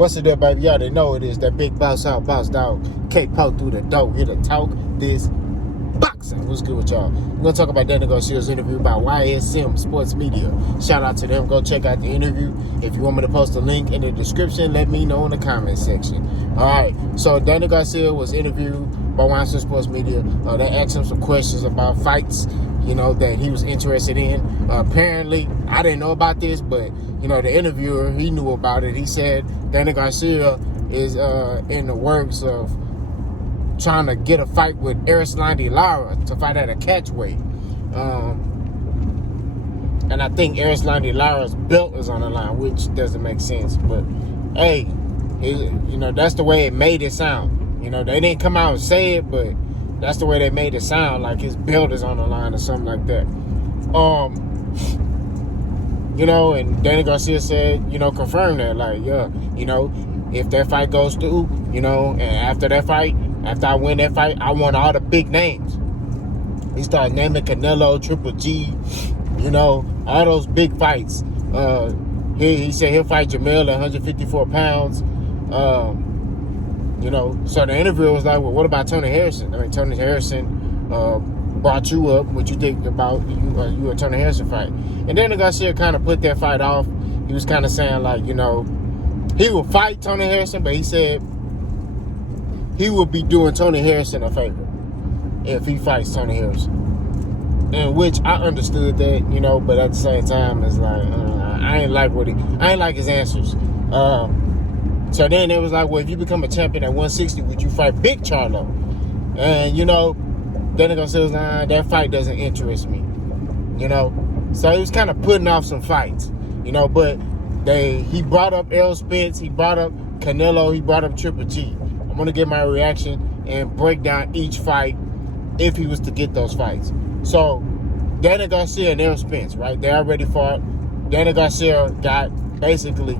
What's the deal, baby? You already know it is that big boss out, boss dog. K-Po through the door, here to talk this boxing. What's good with y'all? We're going to talk about Danny Garcia's interview by YSM Sports Media. Shout out to them. Go check out the interview. If you want me to post a link in the description, let me know in the comment section. All right. So Danny Garcia was interviewed by YSM Sports Media. They asked him some questions about fights, that he was interested in. Apparently, I didn't know about this, but, the interviewer, he knew about it. He said Danny Garcia is in the works of trying to get a fight with Errol Lara to fight at a catchweight. And I think Errol Lara's belt is on the line, which doesn't make sense. But, hey, that's the way it made it sound. They didn't come out and say it, but that's the way they made it sound, like his belt is on the line or something like that. And Danny Garcia said, confirmed that, like, yeah, if that fight goes through, and after that fight, after I win that fight, I want all the big names. He started naming Canelo, Triple G, all those big fights. He said he'll fight Jamel at 154 pounds. So the interviewer was like, well, what about Tony Harrison? I mean, Tony Harrison brought you up. What you think about you and Tony Harrison fight? And then Garcia kind of put that fight off. He was kind of saying, like, he will fight Tony Harrison, but he said he will be doing Tony Harrison a favor if he fights Tony Harrison. In which I understood that, but at the same time, it's like, I ain't like his answers. So then it was like, well, if you become a champion at 160, would you fight Big Charlo? And, then they're going to say, that fight doesn't interest me. So he was kind of putting off some fights, but he brought up Errol Spence, he brought up Canelo, he brought up Triple G. I'm going to get my reaction and break down each fight if he was to get those fights. So, Danny Garcia and Errol Spence, right? They already fought. Danny Garcia got basically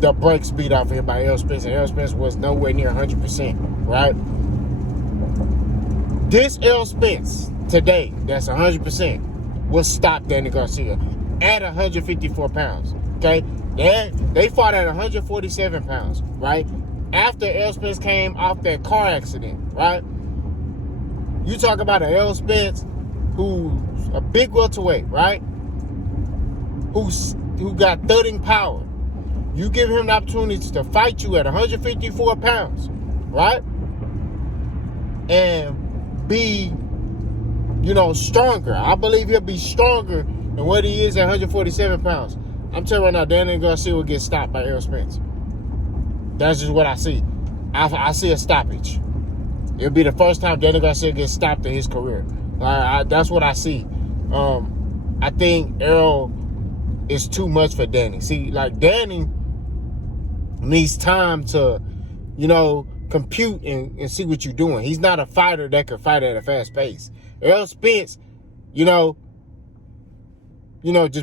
the brakes beat off him by Errol Spence, and Errol Spence was nowhere near 100%, right? This Errol Spence today, that's 100%, will stop Danny Garcia at 154 pounds, okay? They fought at 147 pounds, right? After Errol Spence came off that car accident, right? You talk about an Errol Spence who's a big welterweight, right? Who got thudding power. You give him the opportunity to fight you at 154 pounds, right? And be, stronger. I believe he'll be stronger than what he is at 147 pounds. I'm telling you right now, Danny Garcia will get stopped by Errol Spence. That's just what I see. I see a stoppage. It'll be the first time Danny Garcia gets stopped in his career. That's what I see. I think Errol is too much for Danny. See, like, Danny needs time to, compute and see what you're doing. He's not a fighter that can fight at a fast pace. Errol Spence, just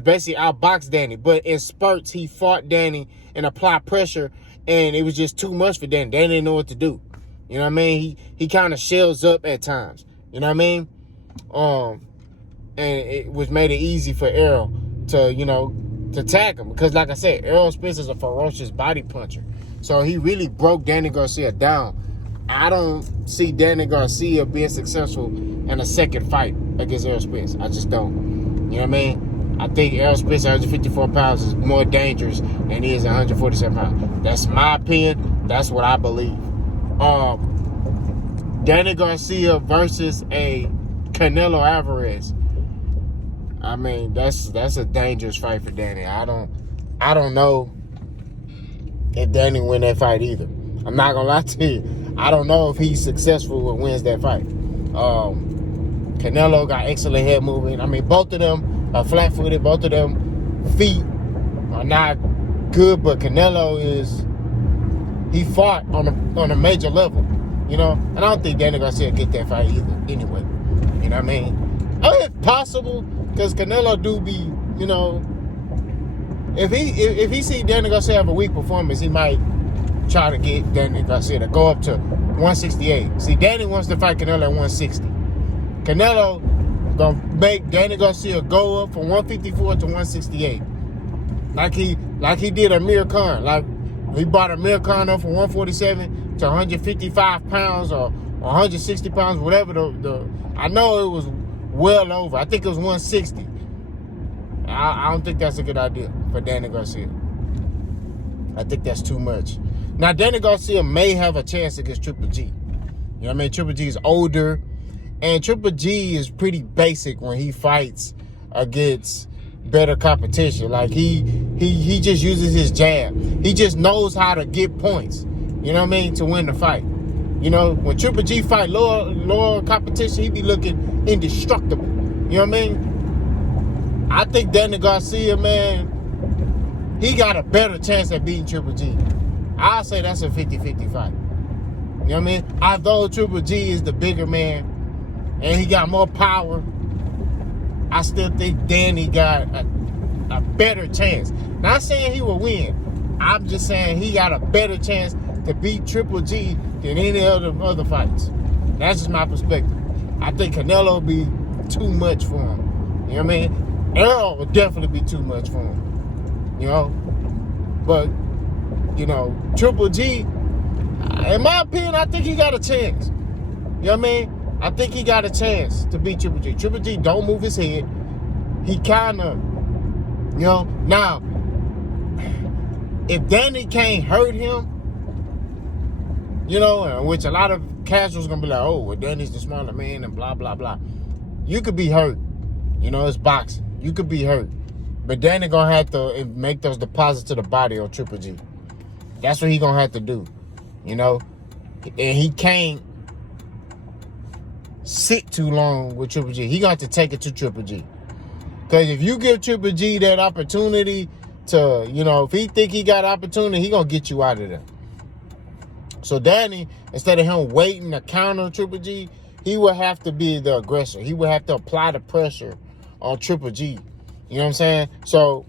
basically outboxed Danny. But in spurts, he fought Danny and applied pressure, and it was just too much for Danny. Danny didn't know what to do. You know what I mean? He kind of shells up at times. You know what I mean? And it was made it easy for Errol to tag him. Because, like I said, Errol Spence is a ferocious body puncher. So he really broke Danny Garcia down. I don't see Danny Garcia being successful in a second fight against Errol Spence. I just don't. You know what I mean? I think Errol Spence at 154 pounds is more dangerous than he is at 147 pounds. That's my opinion. That's what I believe. Danny Garcia versus a Canelo Alvarez. I mean, that's a dangerous fight for Danny. I don't know if Danny win that fight either. I'm not gonna lie to you. I don't know if he's successful or wins that fight. Canelo got excellent head movement. I mean, both of them are flat-footed. Both of them feet are not good, but Canelo he fought on a major level, And I don't think Danny Garcia get that fight either. Anyway, you know what I mean? If possible, because Canelo do be, if he see Danny Garcia have a weak performance, he might try to get Danny Garcia to go up to 168. See, Danny wants to fight Canelo at 160. Canelo gonna make Danny Garcia go up from 154 to 168, like he did Amir Khan. Like He brought Amir Khan up from 147 to 155 pounds or 160 pounds, whatever I know it was well over. I think it was 160. I don't think that's a good idea for Danny Garcia. I think that's too much. Now, Danny Garcia may have a chance against Triple G. You know what I mean? Triple G is older, and Triple G is pretty basic when he fights against better competition. Like, he just uses his jab. He just knows how to get points, you know what I mean, to win the fight. You know, when Triple G fight lower competition, he be looking indestructible. You know what I mean? I think Danny Garcia, man, he got a better chance at beating Triple G. I'll say that's a 50-50 fight. You know what I mean? Although Triple G is the bigger man and he got more power, I still think Danny got a better chance. Not saying he will win. I'm just saying he got a better chance to beat Triple G than any other fights. That's just my perspective. I think Canelo will be too much for him. You know what I mean? Errol will definitely be too much for him. You know? But, you know, Triple G, in my opinion, I think he got a chance. You know what I mean? I think he got a chance to beat Triple G. Triple G don't move his head. He kind of, you know, now, if Danny can't hurt him, you know, which a lot of casuals going to be like, oh, well, Danny's the smaller man and blah, blah, blah. You could be hurt. You know, it's boxing. You could be hurt. But Danny going to have to make those deposits to the body on Triple G. That's what he going to have to do, you know. And he can't sit too long with Triple G. He going to have to take it to Triple G. Because if you give Triple G that opportunity to, you know, if he think he got opportunity, he going to get you out of there. So Danny, instead of him waiting to counter Triple G, he would have to be the aggressor. He would have to apply the pressure on Triple G. You know what I'm saying? So,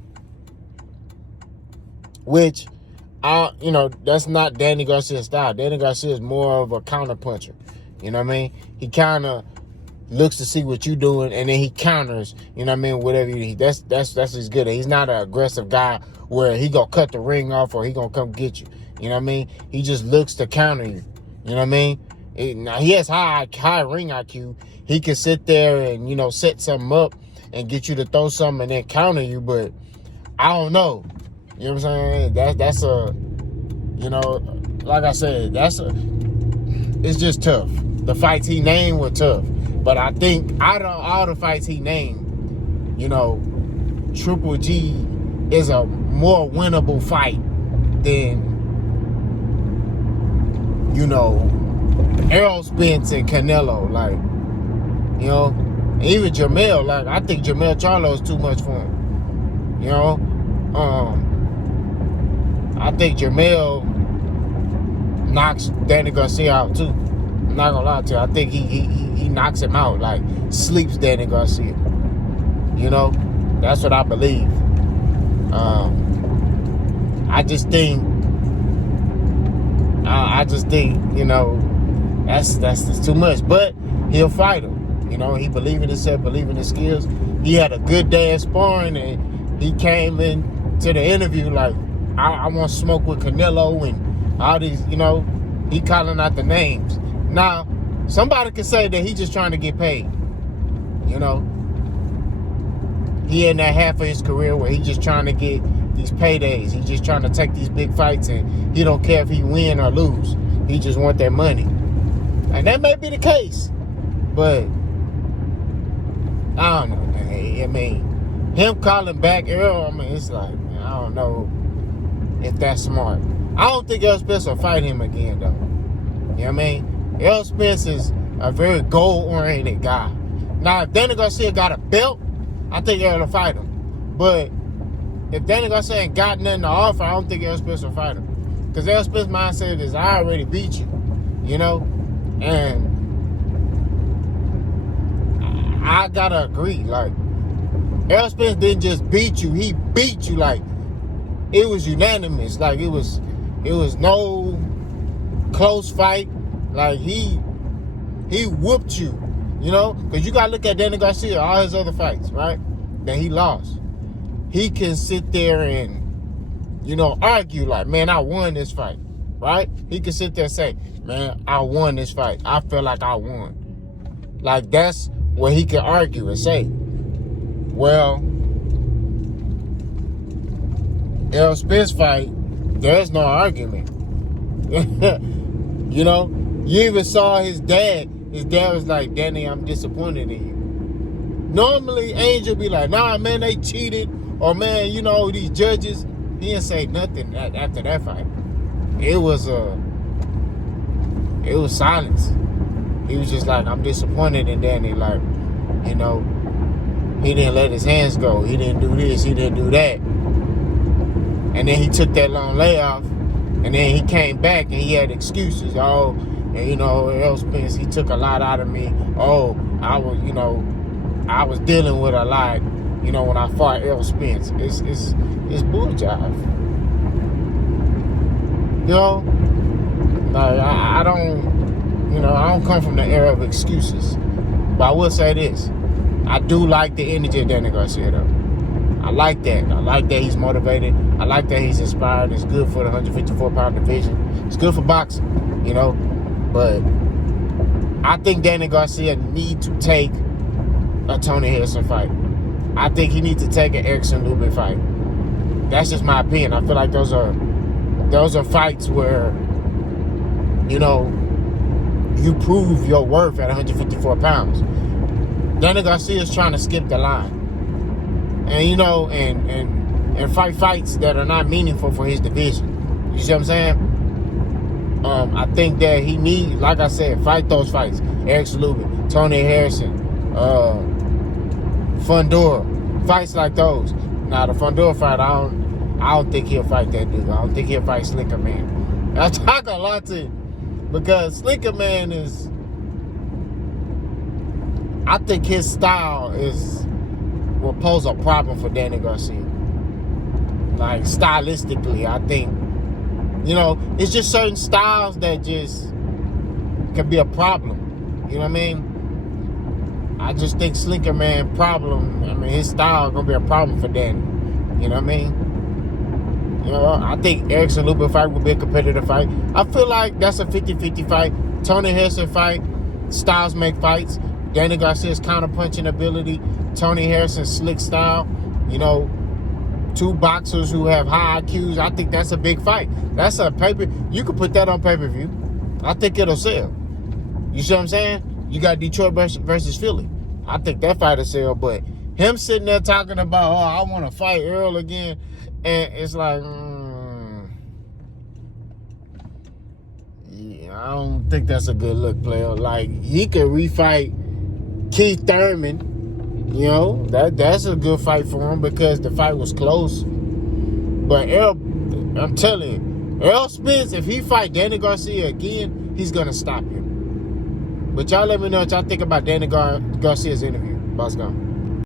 which, you know, that's not Danny Garcia's style. Danny Garcia is more of a counter puncher. You know what I mean? He kind of looks to see what you're doing, and then he counters, you know what I mean, whatever you need. That's he's good at. He's not an aggressive guy where he gonna cut the ring off or he gonna come get you. You know what I mean? He just looks to counter you. You know what I mean? Now, he has high ring IQ. He can sit there and, you know, set something up and get you to throw something and then counter you, but I don't know. You know what I'm saying? That's a, you know, like I said, it's just tough. The fights he named were tough. But I think out of all the fights he named, you know, Triple G is a more winnable fight than, you know, Errol Spence and Canelo. Like, you know, even Jermell, like, I think Jermell Charlo is too much for him. You know? I think Jermell knocks Danny Garcia out too. I'm not gonna lie to you. I think he knocks him out, like sleeps Danny Garcia. You know? That's what I believe. I just think, you know, that's too much. But he'll fight him. You know, he believe in himself, believe in his skills. He had a good day of sparring, and he came in to the interview like, I want to smoke with Canelo and all these, you know, he calling out the names. Now, somebody could say that he's just trying to get paid. You know, he in that half of his career where he's just trying to get these paydays. He's just trying to take these big fights, and he don't care if he win or lose. He just want that money. And that may be the case, but I don't know. I mean, him calling back Errol, I mean, it's like, I don't know if that's smart. I don't think Errol Spence will fight him again, though. You know what I mean? Errol Spence is a very goal-oriented guy. Now, if Danny Garcia got a belt, I think Errol will fight him. But if Danny Garcia ain't got nothing to offer, I don't think Errol Spence will fight him. Because Errol Spence's mindset is, I already beat you. You know? And I gotta agree. Like, Errol Spence didn't just beat you. He beat you. Like, it was unanimous. Like, it was no close fight. Like, he whooped you. You know? Because you gotta look at Danny Garcia, all his other fights, right? That he lost. He can sit there and, argue like, man, I won this fight, right? He can sit there and say, man, I won this fight. I feel like I won. Like, that's what he can argue and say. Well, Errol Spence fight, there's no argument. You even saw his dad. His dad was like, Danny, I'm disappointed in you. Normally, Angel be like, nah, man, they cheated. Or, man, these judges. He didn't say nothing after that fight. It was silence. He was just like, I'm disappointed in Danny. Like, he didn't let his hands go. He didn't do this. He didn't do that. And then he took that long layoff. And then he came back and he had excuses. Oh, and Errol Spence, he took a lot out of me. Oh, I was dealing with a lot, when I fought Errol Spence. It's bull jive. Like, I don't come from the era of excuses. But I will say this. I do like the energy of Danny Garcia, though. I like that. I like that he's motivated. I like that he's inspired. It's good for the 154-pound division. It's good for boxing, But I think Danny Garcia needs to take a Tony Harrison fight. I think he needs to take an Erickson Lubin fight. That's just my opinion. I feel like those are fights where, you prove your worth at 154 pounds. Danny Garcia is trying to skip the line. And, and fight fights that are not meaningful for his division. You see what I'm saying? I think that he needs, like I said, fight those fights. Erickson Lubin, Tony Harrison, Fundora, fights like those. Now, the Fundora fight, I don't think he'll fight that dude. I don't think he'll fight Slicker Man. I talk a lot to him because Slicker Man I think his style will pose a problem for Danny Garcia. Like, stylistically, I think, it's just certain styles that just can be a problem. You know what I mean? I just think Slicker Man his style gonna be a problem for Danny. You know what I mean? I think Erickson Lubin fight will be a competitive fight. I feel like that's a 50-50 fight. Tony Harrison fight, styles make fights. Danny Garcia's counter-punching ability, Tony Harrison's slick style, two boxers who have high IQs. I think that's a big fight. That's a you can put that on pay-per-view. I think it'll sell. You see what I'm saying? You got Detroit versus Philly. I think that fight will sell, but him sitting there talking about, I want to fight Errol again, and it's like, I don't think that's a good look, player. Like, he could refight Keith Thurman. That's a good fight for him because the fight was close. But I'm telling you, Errol Spence, if he fight Danny Garcia again, he's gonna stop him. But y'all let me know what y'all think about Danny Garcia's interview. Boss gone.